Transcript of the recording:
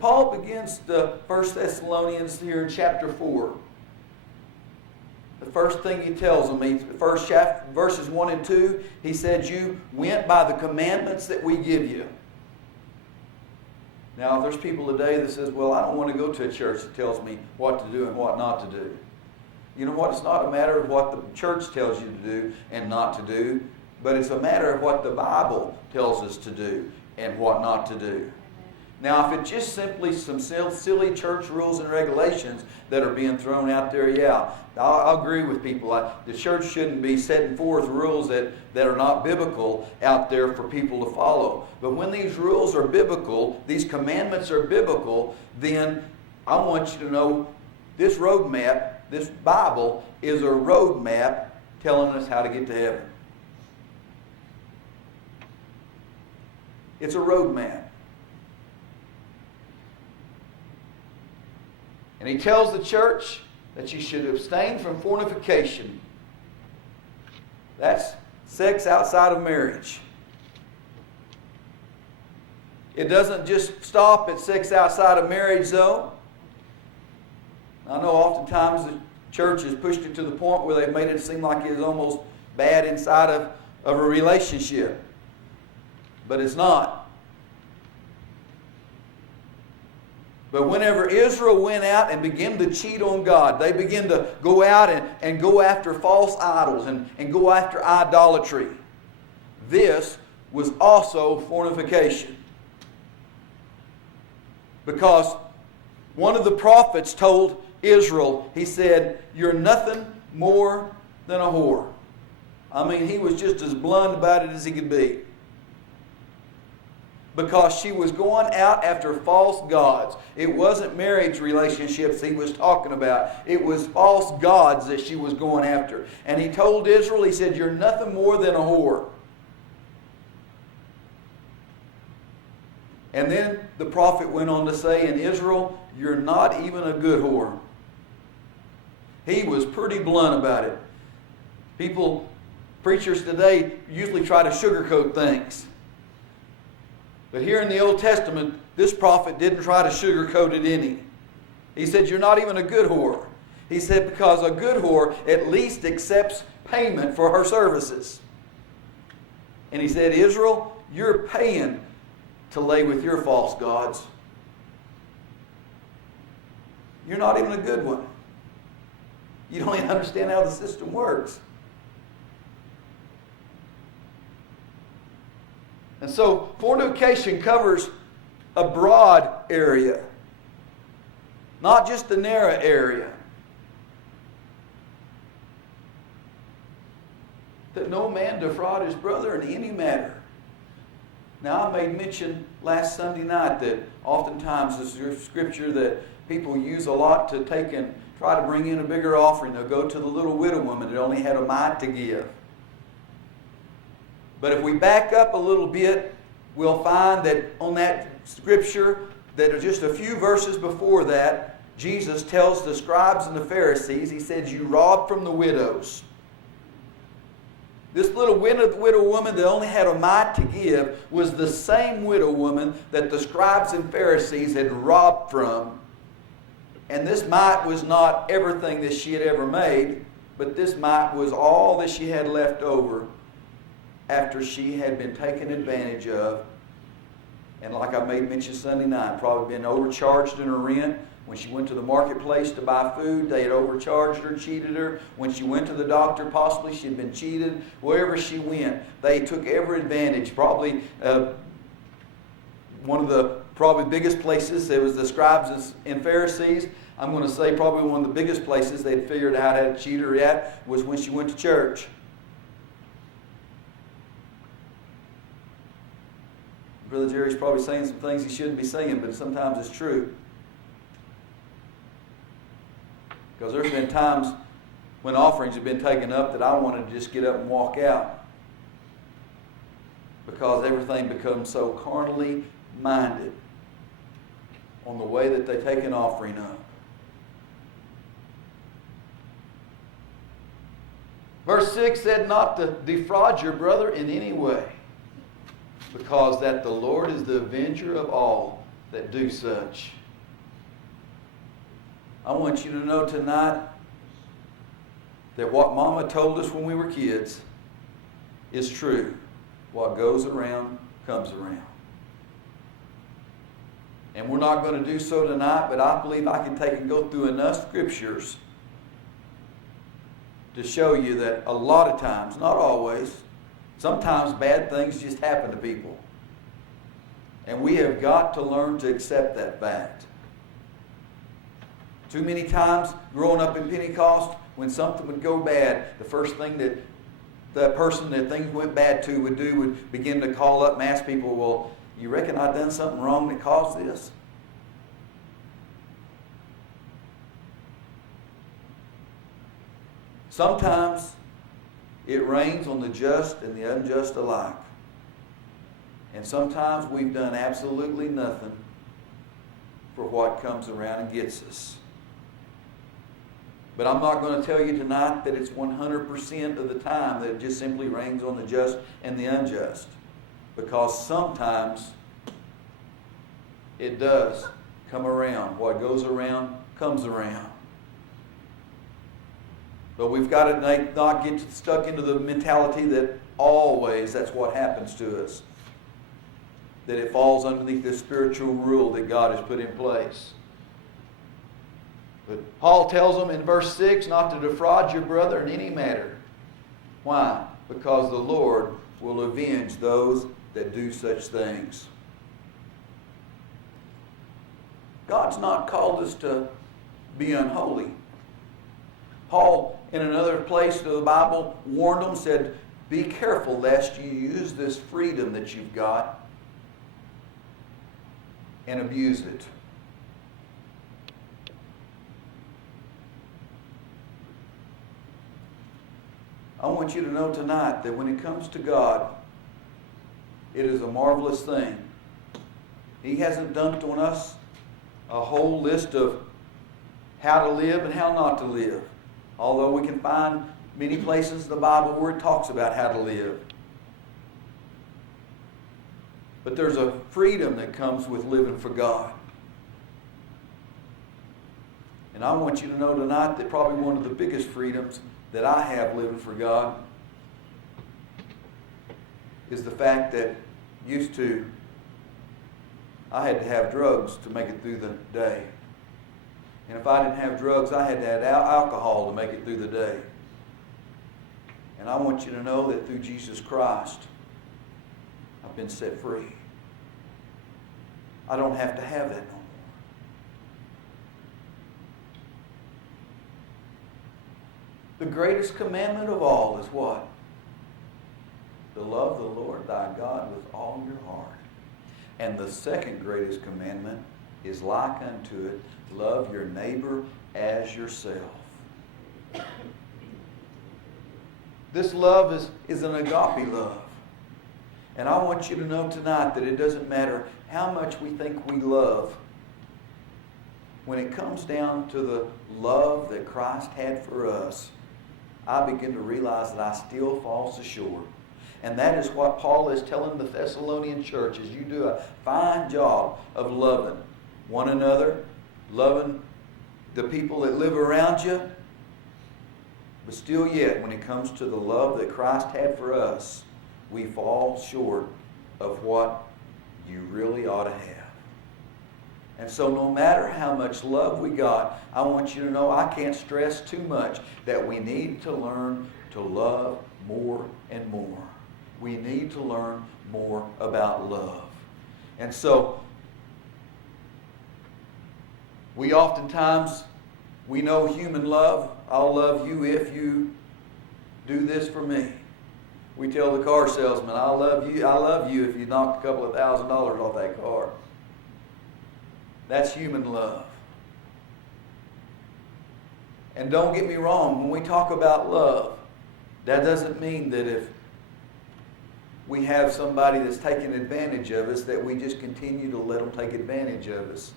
Paul begins the 1 Thessalonians here in chapter 4, the first thing he tells them, first chapter, verses 1 and 2, he said, you went by the commandments that we give you. Now, if there's people today that says, well, I don't want to go to a church that tells me what to do and what not to do. You know what? It's not a matter of what the church tells you to do and not to do, but it's a matter of what the Bible tells us to do and what not to do. Now, if it's just simply some silly church rules and regulations that are being thrown out there, yeah, I'll agree with people. The church shouldn't be setting forth rules that are not biblical out there for people to follow. But when these rules are biblical, these commandments are biblical, then I want you to know this roadmap, this Bible, is a roadmap telling us how to get to heaven. It's a roadmap. And he tells the church that you should abstain from fornication. That's sex outside of marriage. It doesn't just stop at sex outside of marriage, though. I know oftentimes the church has pushed it to the point where they've made it seem like it is almost bad inside of a relationship. But it's not. But whenever Israel went out and began to cheat on God, they began to go out and go after false idols and go after idolatry. This was also fornication. Because one of the prophets told Israel, he said, you're nothing more than a whore. I mean, he was just as blunt about it as he could be. Because she was going out after false gods. It wasn't marriage relationships he was talking about. It was false gods that she was going after. And he told Israel, he said, you're nothing more than a whore. And then the prophet went on to say, in Israel, you're not even a good whore. He was pretty blunt about it. Preachers today usually try to sugarcoat things. But here in the Old Testament, this prophet didn't try to sugarcoat it any. He said, you're not even a good whore. He said, because a good whore at least accepts payment for her services. And he said, Israel, you're paying to lay with your false gods. You're not even a good one. You don't even understand how the system works. And so fornication covers a broad area, not just a narrow area. That no man defraud his brother in any matter. Now, I made mention last Sunday night that oftentimes this is a scripture that people use a lot to take and try to bring in a bigger offering. They'll go to the little widow woman that only had a mite to give. But if we back up a little bit, we'll find that on that scripture, that are just a few verses before that, Jesus tells the scribes and the Pharisees, he said, you rob from the widows. This little widow woman that only had a mite to give was the same widow woman that the scribes and Pharisees had robbed from. And this mite was not everything that she had ever made, but this mite was all that she had left over after she had been taken advantage of. And like I made mention Sunday night, probably been overcharged in her rent. When she went to the marketplace to buy food, they had overcharged her, cheated her. When she went to the doctor, possibly she had been cheated. Wherever she went, they took every advantage. Probably one of the biggest places, there was the scribes and Pharisees. I'm going to say probably one of the biggest places they'd figured out how to cheat her at was when she went to church. Brother Jerry's probably saying some things he shouldn't be saying, but sometimes it's true. Because there's been times when offerings have been taken up that I wanted to just get up and walk out. Because everything becomes so carnally minded on the way that they take an offering up. Verse 6 said not to defraud your brother in any way, because that the Lord is the avenger of all. that do such. I want you to know tonight that what Mama told us when we were kids is true. What goes around comes around. And we're not going to do so tonight, but I believe I can take and go through enough scriptures to show you that a lot of times, not always, sometimes bad things just happen to people. And we have got to learn to accept that fact. Too many times growing up in Pentecost, when something would go bad, the first thing that the person that things went bad to would do would begin to call up and ask people, well, you reckon I done something wrong that caused this? Sometimes it rains on the just and the unjust alike. And sometimes we've done absolutely nothing for what comes around and gets us. But I'm not going to tell you tonight that it's 100% of the time that it just simply rains on the just and the unjust. Because sometimes it does come around. What goes around comes around. But we've got to not get stuck into the mentality that always that's what happens to us. That it falls underneath the spiritual rule that God has put in place. But Paul tells them in verse 6 not to defraud your brother in any matter. Why? Because the Lord will avenge those that do such things. God's not called us to be unholy. Paul, in another place of the Bible, warned them, said, be careful lest you use this freedom that you've got and abuse it. I want you to know tonight that when it comes to God, it is a marvelous thing. He hasn't dumped on us a whole list of how to live and how not to live. Although we can find many places in the Bible where it talks about how to live. But there's a freedom that comes with living for God. And I want you to know tonight that probably one of the biggest freedoms that I have living for God is the fact that used to I had to have drugs to make it through the day. And if I didn't have drugs, I had to have alcohol to make it through the day. And I want you to know that through Jesus Christ, I've been set free. I don't have to have that no more. The greatest commandment of all is what? To love the Lord thy God with all your heart. And the second greatest commandment is like unto it, love your neighbor as yourself. This love is an agape love. And I want you to know tonight that it doesn't matter how much we think we love. When it comes down to the love that Christ had for us, I begin to realize that I still fall short. And that is what Paul is telling the Thessalonian church, is you do a fine job of loving one another, loving the people that live around you. But still yet, when it comes to the love that Christ had for us, we fall short of what you really ought to have. And so no matter how much love we got, I want you to know I can't stress too much that we need to learn to love more and more. We need to learn more about love. And so we oftentimes, we know human love. I'll love you if you do this for me. We tell the car salesman, I love you if you knock a couple of $1,000 off that car. That's human love. And don't get me wrong, when we talk about love, that doesn't mean that if we have somebody that's taking advantage of us, that we just continue to let them take advantage of us.